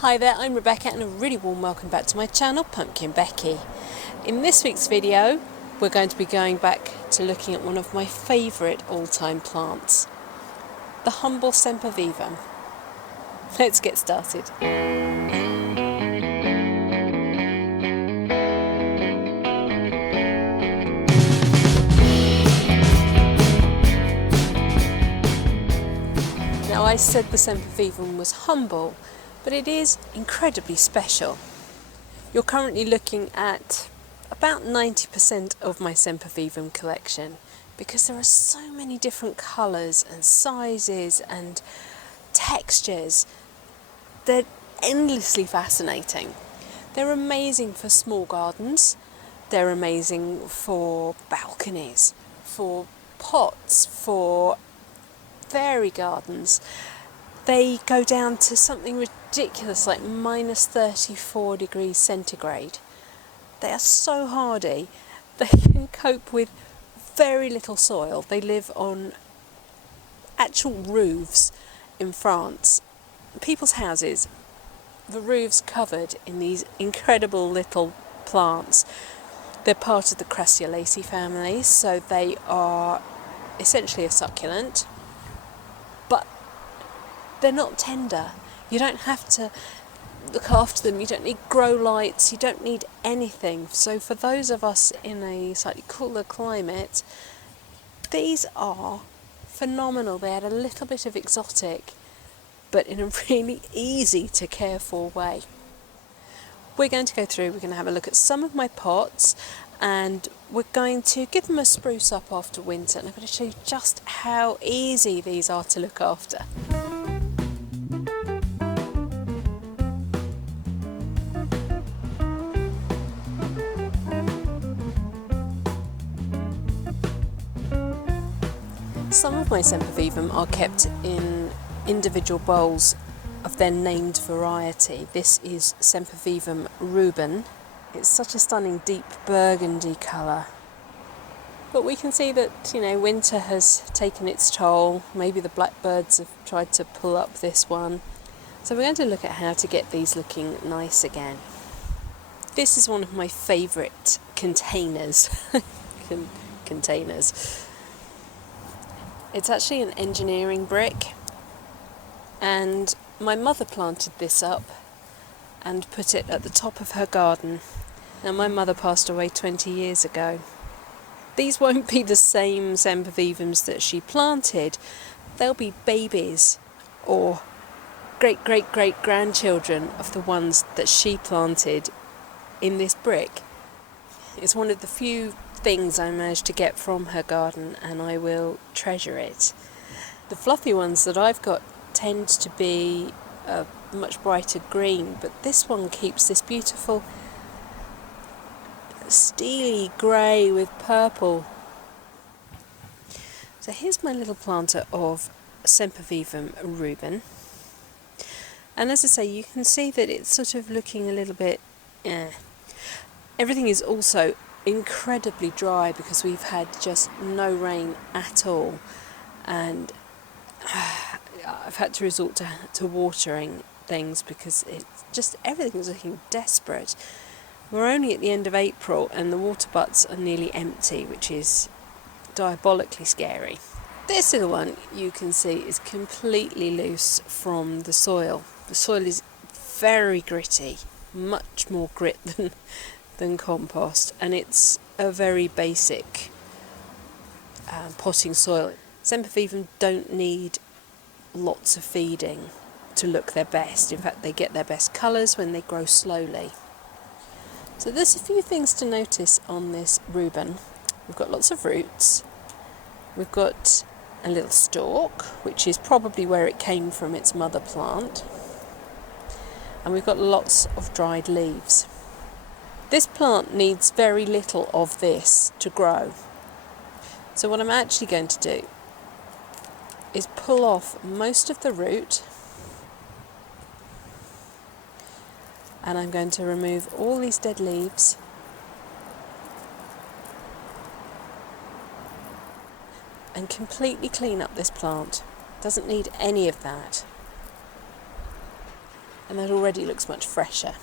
Hi there, I'm Rebecca and a really warm welcome back to my channel, PumpkinBecki. In this week's video, we're going to be going back to looking at one of my favourite all-time plants, the humble Sempervivum. Let's get started. Now, I said the Sempervivum was humble, but it is incredibly special. You're currently looking at about 90% of my Sempervivum collection because there are so many different colours and sizes and textures. They're endlessly fascinating. They're amazing for small gardens, they're amazing for balconies, for pots, for fairy gardens. They go down to something ridiculous like minus 34 degrees centigrade. They are so hardy. They can cope with very little soil. They live on actual roofs in France. People's houses, the roofs covered in these incredible little plants. They're part of the Crassulaceae family, so they are essentially a succulent. But they're not tender. You don't have to look after them. You don't need grow lights. You don't need anything. So for those of us in a slightly cooler climate, these are phenomenal. They add a little bit of exotic, but in a really easy to care for way. We're going to go through, we're going to have a look at some of my pots, and we're going to give them a spruce up after winter, and I'm going to show you just how easy these are to look after. Some of my Sempervivum are kept in individual bowls of their named variety. This is Sempervivum Reuben. It's such a stunning deep burgundy colour. But we can see that, winter has taken its toll. Maybe the blackbirds have tried to pull up this one. So we're going to look at how to get these looking nice again. This is one of my favourite containers. Containers. It's actually an engineering brick, and my mother planted this up and put it at the top of her garden. Now, my mother passed away 20 years ago. These won't be the same Sempervivums that she planted. They'll be babies or great-great-great-grandchildren of the ones that she planted in this brick. It's one of the few things I managed to get from her garden, and I will treasure it. The fluffy ones that I've got tend to be a much brighter green, but this one keeps this beautiful steely grey with purple. So here's my little planter of Sempervivum Reuben, and as I say, you can see that it's sort of looking a little bit Everything is also incredibly dry because we've had just no rain at all, and I've had to resort to watering things because everything's looking desperate. We're only at the end of April and the water butts are nearly empty, which is diabolically scary. This little one, you can see, is completely loose from the soil. The soil is very gritty, much more grit than compost, and it's a very basic potting soil. Sempervivum don't need lots of feeding to look their best. In fact, they get their best colours when they grow slowly. So there's a few things to notice on this Reuben. We've got lots of roots. We've got a little stalk, which is probably where it came from, its mother plant. And we've got lots of dried leaves. This plant needs very little of this to grow. So what I'm actually going to do is pull off most of the root, and I'm going to remove all these dead leaves and completely clean up this plant. Doesn't need any of that. and that already looks much fresher.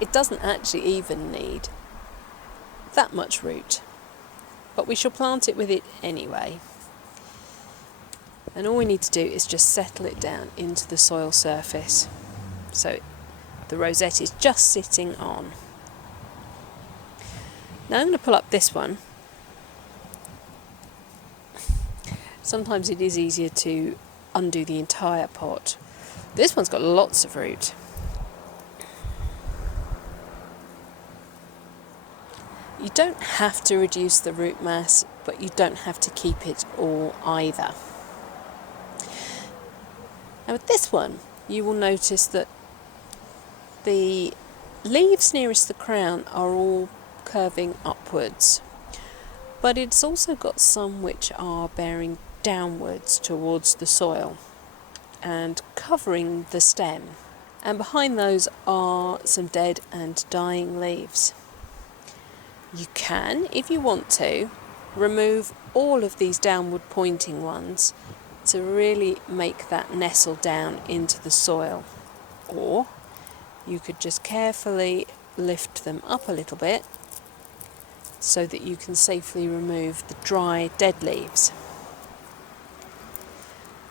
It doesn't actually even need that much root, but we shall plant it with it anyway. And all we need to do is just settle it down into the soil surface, so the rosette is just sitting on. Now I'm going to pull up this one. Sometimes it is easier to undo the entire pot. This one's got lots of root. You don't have to reduce the root mass, but you don't have to keep it all either. Now with this one, you will notice that the leaves nearest the crown are all curving upwards, but it's also got some which are bearing downwards towards the soil and covering the stem, and behind those are some dead and dying leaves. You can, if you want to, remove all of these downward pointing ones to really make that nestle down into the soil, or you could just carefully lift them up a little bit so that you can safely remove the dry dead leaves.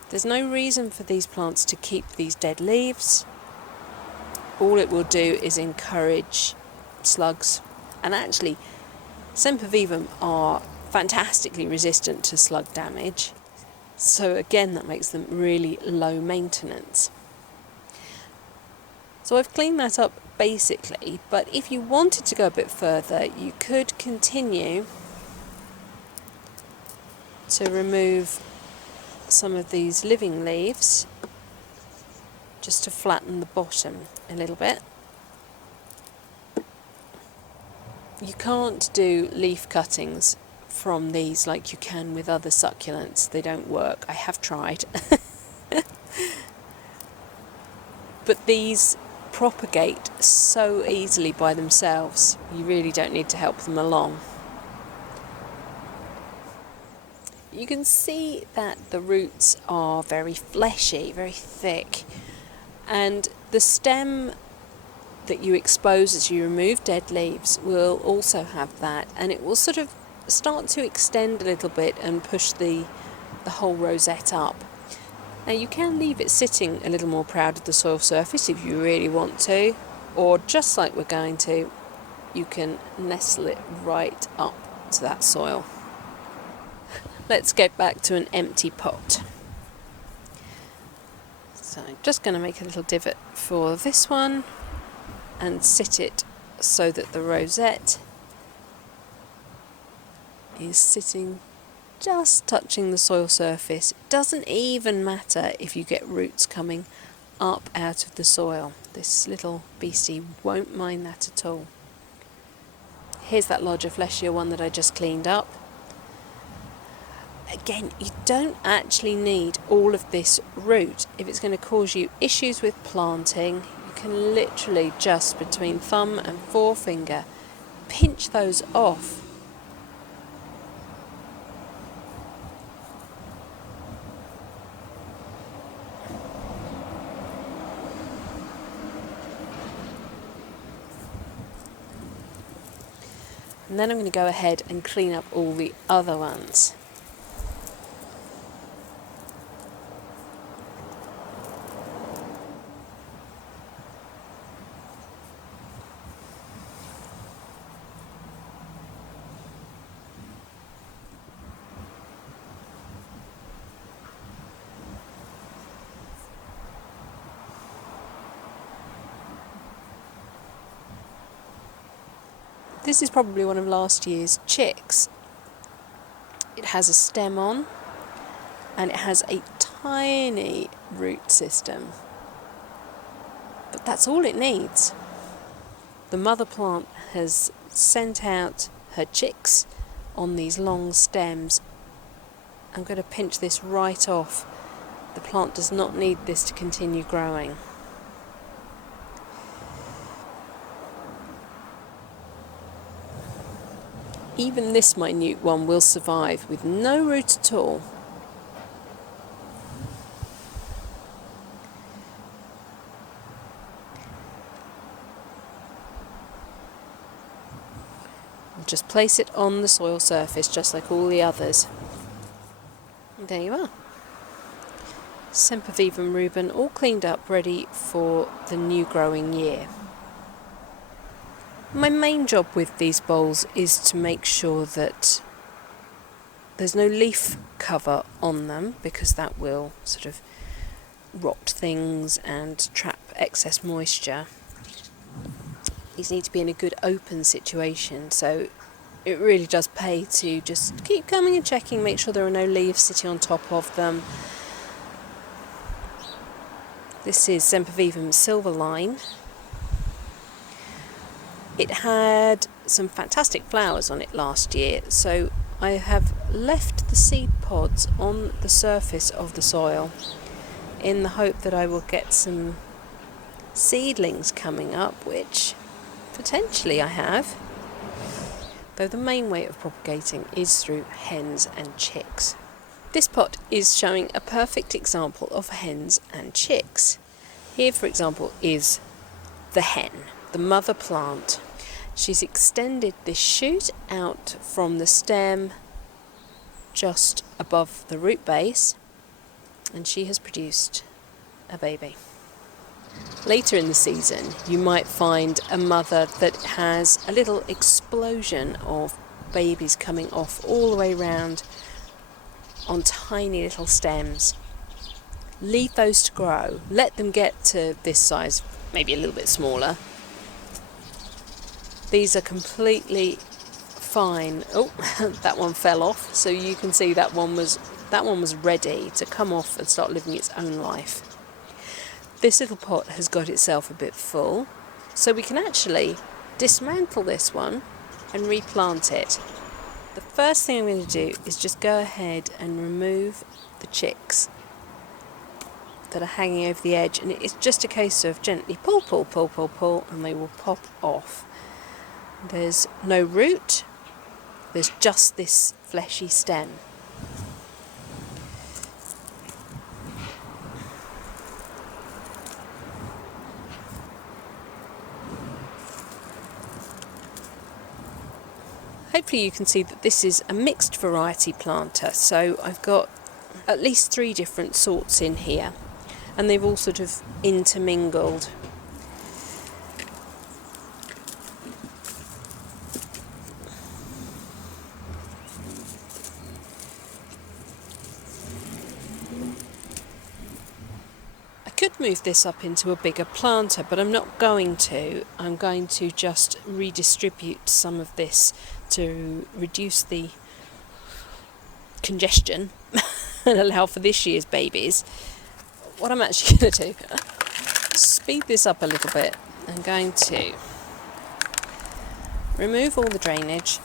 There's no reason for these plants to keep these dead leaves. All it will do is encourage slugs, and actually Sempervivum are fantastically resistant to slug damage, so again that makes them really low maintenance. So I've cleaned that up basically, but if you wanted to go a bit further, you could continue to remove some of these living leaves just to flatten the bottom a little bit. You can't do leaf cuttings from these like you can with other succulents. They don't work. I have tried. But these propagate so easily by themselves. You really don't need to help them along. You can see that the roots are very fleshy, very thick, and the stem that you expose as you remove dead leaves will also have that, and it will sort of start to extend a little bit and push the whole rosette up. Now you can leave it sitting a little more proud of the soil surface if you really want to, or just like we're going to, you can nestle it right up to that soil. Let's get back to an empty pot. So I'm just going to make a little divot for this one and sit it so that the rosette is sitting just touching the soil surface. It doesn't even matter if you get roots coming up out of the soil. This little beastie won't mind that at all. Here's that larger, fleshier one that I just cleaned up. Again, you don't actually need all of this root. If it's going to cause you issues with planting, you can literally just between thumb and forefinger pinch those off. And then I'm going to go ahead and clean up all the other ones. This is probably one of last year's chicks. It has a stem on and it has a tiny root system. But that's all it needs. The mother plant has sent out her chicks on these long stems. I'm going to pinch this right off. The plant does not need this to continue growing. Even this minute one will survive with no root at all. Just place it on the soil surface just like all the others. And there you are. Sempervivum Reuben all cleaned up, ready for the new growing year. My main job with these bowls is to make sure that there's no leaf cover on them, because that will sort of rot things and trap excess moisture. These need to be in a good open situation, so it really does pay to just keep coming and checking, make sure there are no leaves sitting on top of them. This is Sempervivum Silver Line. It had some fantastic flowers on it last year, so I have left the seed pods on the surface of the soil in the hope that I will get some seedlings coming up, which potentially I have, though the main way of propagating is through hens and chicks. This pot is showing a perfect example of hens and chicks. Here, for example, is the hen, the mother plant. She's extended this shoot out from the stem just above the root base, and she has produced a baby. Later in the season, you might find a mother that has a little explosion of babies coming off all the way around on tiny little stems. Leave those to grow. Let them get to this size, maybe a little bit smaller. These are completely fine. Oh, that one fell off. So you can see that one was ready to come off and start living its own life. This little pot has got itself a bit full, so we can actually dismantle this one and replant it. The first thing I'm going to do is just go ahead and remove the chicks that are hanging over the edge, and it's just a case of gently pull, pull, pull, pull, pull, and they will pop off. There's no root, there's just this fleshy stem. Hopefully you can see that this is a mixed variety planter, so I've got at least 3 different sorts in here, and they've all sort of intermingled. I could move this up into a bigger planter, but I'm not going to. I'm going to just redistribute some of this to reduce the congestion and allow for this year's babies. What I'm actually going to do, speed this up a little bit. I'm going to remove all the drainage.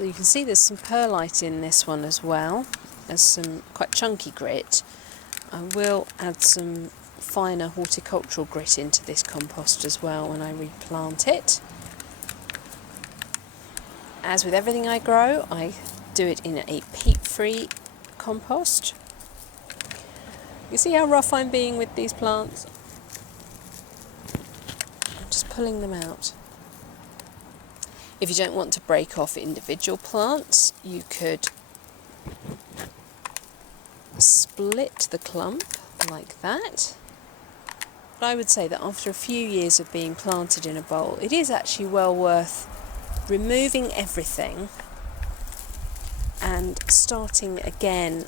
You can see there's some perlite in this one as well as some quite chunky grit. I will add some finer horticultural grit into this compost as well when I replant it. As with everything I grow, I do it in a peat-free compost. You see how rough I'm being with these plants? I'm just pulling them out. If you don't want to break off individual plants, you could split the clump like that. But I would say that after a few years of being planted in a bowl, it is actually well worth removing everything and starting again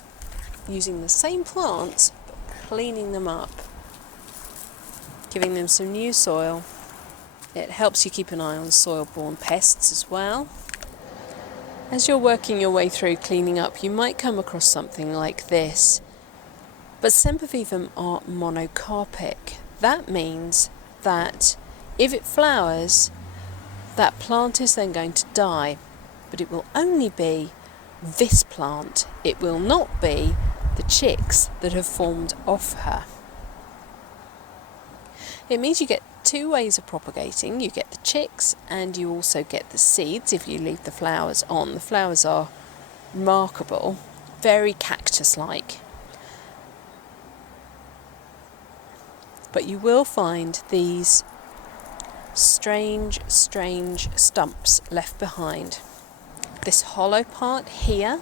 using the same plants, but cleaning them up, giving them some new soil. It helps you keep an eye on soil-borne pests as well. As you're working your way through cleaning up, you might come across something like this. But Sempervivum are monocarpic. That means that if it flowers, that plant is then going to die. But it will only be this plant. It will not be the chicks that have formed off her. It means you get 2 ways of propagating. You get the chicks and you also get the seeds if you leave the flowers on. The flowers are remarkable, very cactus-like. but you will find these strange stumps left behind. This hollow part here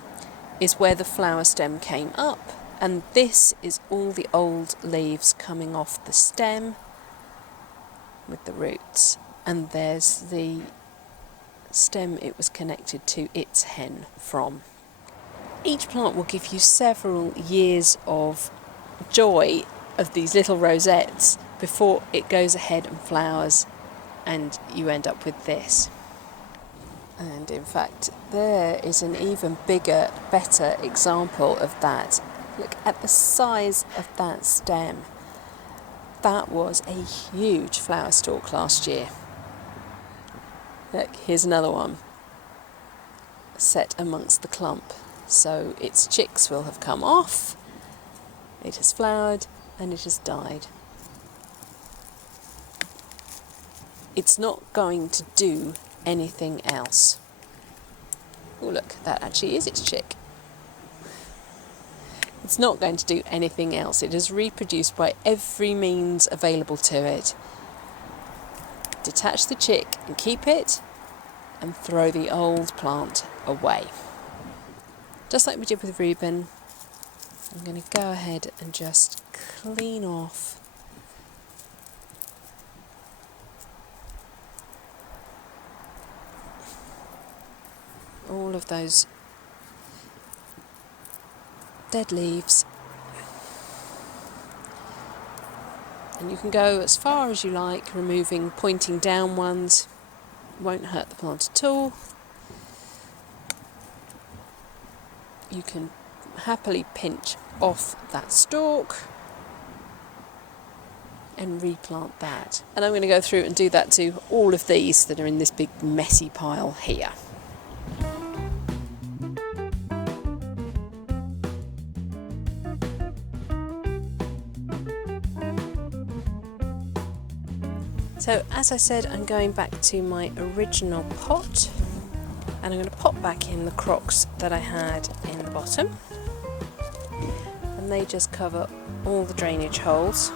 is where the flower stem came up, and this is all the old leaves coming off the stem with the roots, and there's the stem it was connected to its hen from. Each plant will give you several years of joy of these little rosettes before it goes ahead and flowers and you end up with this. And in fact, there is an even bigger, better example of that. Look at the size of that stem. That was a huge flower stalk last year. Look, here's another one set amongst the clump. So its chicks will have come off, it has flowered, and it has died. It's not going to do anything else. Oh look, that actually is its chick. It's not going to do anything else. It is reproduced by every means available to it. Detach the chick and keep it, and throw the old plant away. Just like we did with Reuben, I'm going to go ahead and just clean off all of those dead leaves. And you can go as far as you like, removing pointing down ones. Won't hurt the plant at all. You can happily pinch off that stalk and replant that. And I'm going to go through and do that to all of these that are in this big messy pile here. So as I said, I'm going back to my original pot, and I'm going to pop back in the crocks that I had in the bottom, and they just cover all the drainage holes.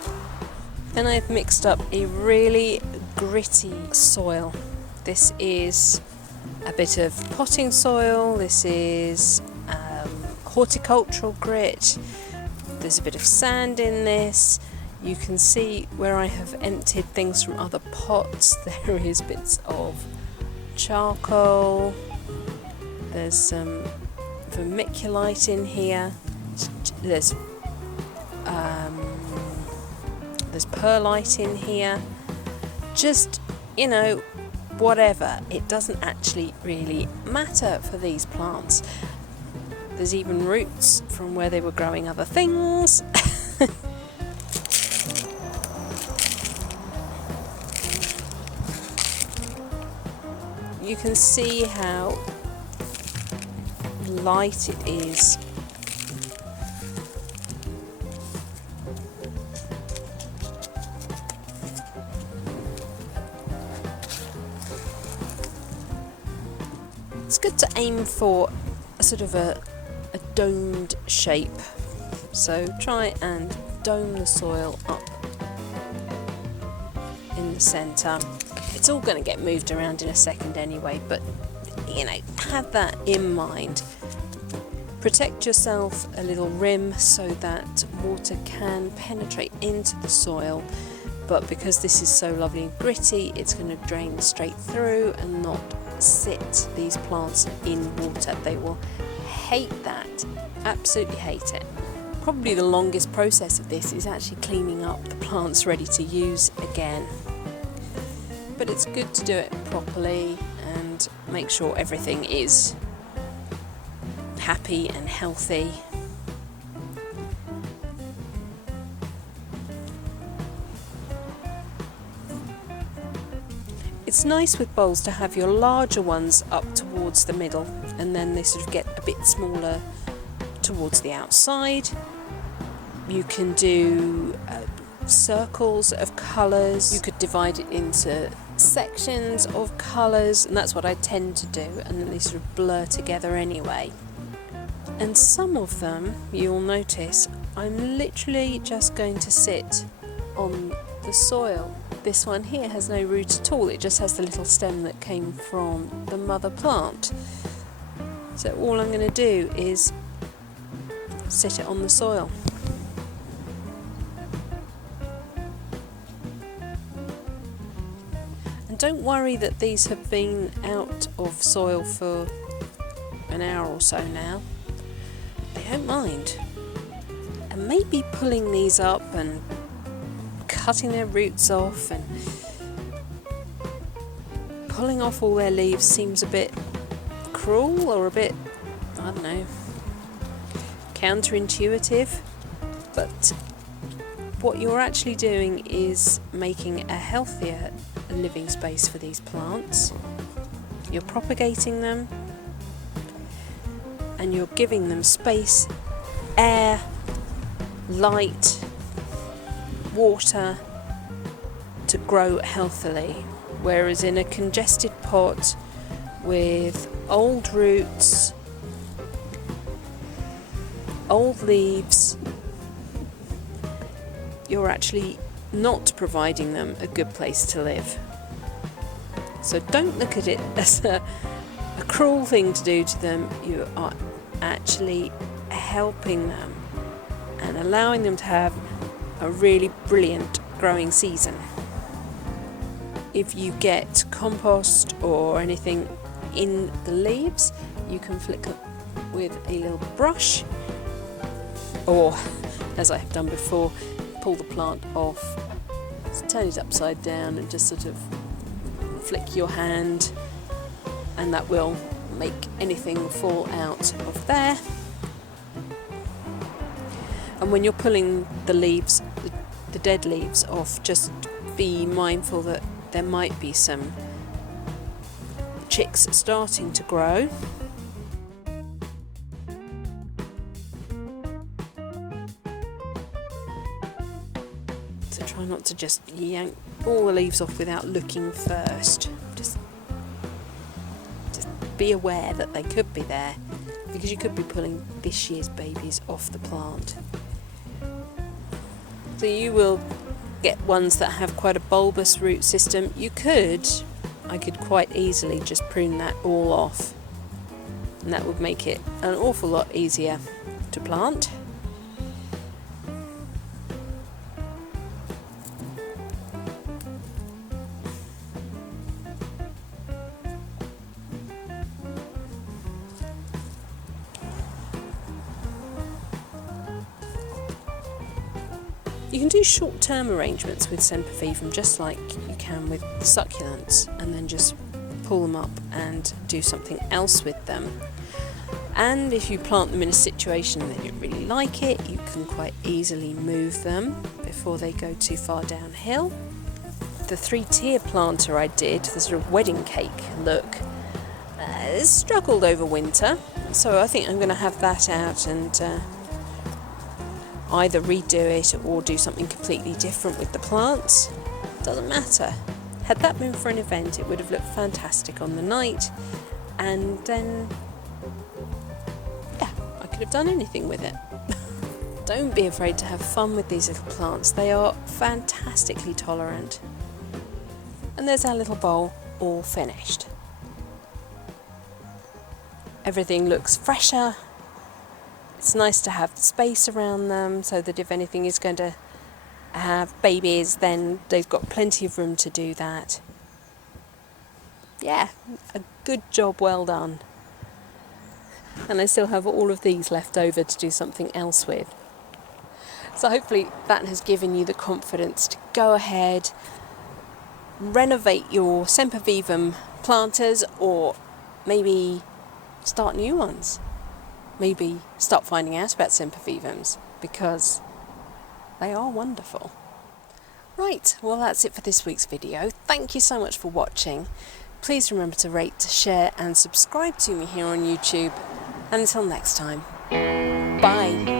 Then I've mixed up a really gritty soil. This is a bit of potting soil, this is horticultural grit, there's a bit of sand in this. You can see where I have emptied things from other pots. There is bits of charcoal, there's some vermiculite in here, there's perlite in here. Just, you know, whatever. It doesn't actually really matter for these plants. There's even roots from where they were growing other things. You can see how light it is. It's good to aim for a sort of a domed shape. So try and dome the soil up in the centre. It's all going to get moved around in a second anyway, but you know, have that in mind. Protect yourself a little rim so that water can penetrate into the soil, but because this is so lovely and gritty, it's going to drain straight through and not sit these plants in water. They will hate that, absolutely hate it. Probably the longest process of this is actually cleaning up the plants ready to use again. But it's good to do it properly and make sure everything is happy and healthy. It's nice with bowls to have your larger ones up towards the middle, and then they sort of get a bit smaller towards the outside. You can do circles of colours. You could divide it into sections of colours, and that's what I tend to do, and then they sort of blur together anyway. And some of them, you'll notice, I'm literally just going to sit on the soil. This one here has no root at all, it just has the little stem that came from the mother plant. So all I'm going to do is set it on the soil. And don't worry that these have been out of soil for an hour or so now. They don't mind. And maybe pulling these up and cutting their roots off and pulling off all their leaves seems a bit cruel or a bit, I don't know, counterintuitive, but what you're actually doing is making a healthier living space for these plants. You're propagating them and you're giving them space, air, light, water to grow healthily, whereas in a congested pot with old roots, old leaves, you're actually not providing them a good place to live. So don't look at it as a cruel thing to do to them. You are actually helping them and allowing them to have a really brilliant growing season. If you get compost or anything in the leaves, you can flick it with a little brush, or as I have done before, pull the plant off, turn it upside down and just sort of flick your hand, and that will make anything fall out of there. And when you're pulling the leaves, the dead leaves off, just be mindful that there might be some chicks starting to grow. So try not to just yank all the leaves off without looking first. Just be aware that they could be there, because you could be pulling this year's babies off the plant. So you will get ones that have quite a bulbous root system. I could quite easily just prune that all off, and that would make it an awful lot easier to plant. You can do short-term arrangements with Sempervivum just like you can with succulents, and then just pull them up and do something else with them. And if you plant them in a situation that you really like it, you can quite easily move them before they go too far downhill. The 3-tier planter I did, the sort of wedding cake look, struggled over winter, so I think I'm going to have that out and either redo it or do something completely different with the plants. Doesn't matter. Had that been for an event, it would have looked fantastic on the night, and then I could have done anything with it. Don't be afraid to have fun with these little plants. They are fantastically tolerant. And there's our little bowl all finished. Everything looks fresher. It's nice to have space around them so that if anything is going to have babies, then they've got plenty of room to do that. Yeah, a good job well done. And I still have all of these left over to do something else with. So hopefully that has given you the confidence to go ahead, renovate your Sempervivum planters, or maybe start new ones. Maybe start finding out about Sempervivums, because they are wonderful. Right, well that's it for this week's video. Thank you so much for watching. Please remember to rate, share and subscribe to me here on YouTube. And until next time, bye.